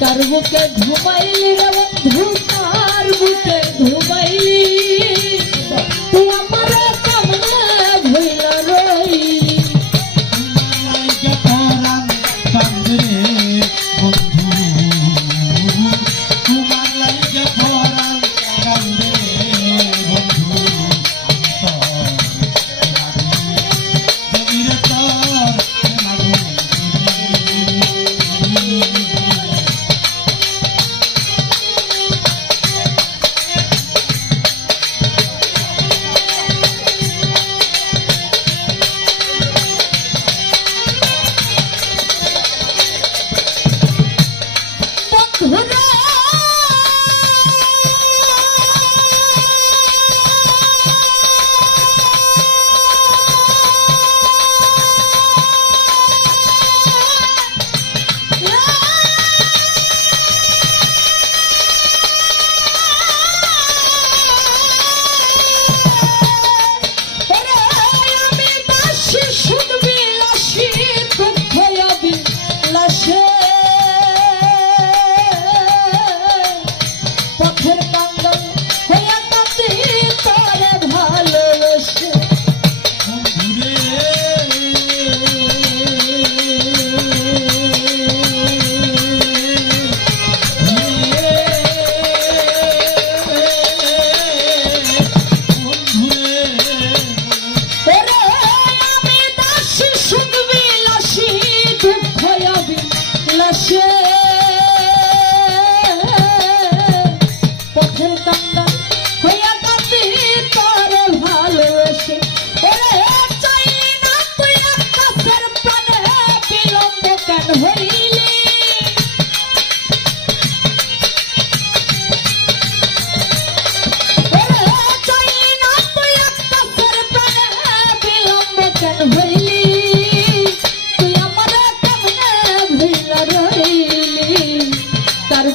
কার বুকে ঘুমাইলি রে বন্ধু shit. Lachei.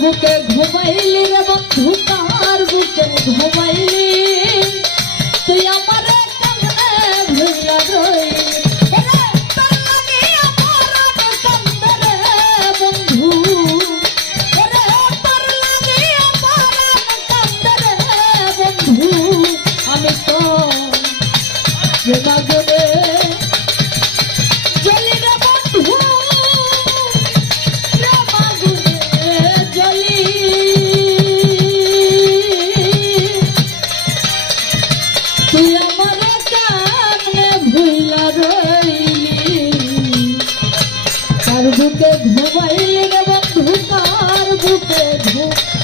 বুকে ঘুমাইলি রে বন্ধু কার বুকে ঘুমাই বুকে ঘুমাইলি রে বন্ধু তার বুকে ঘুমাইলি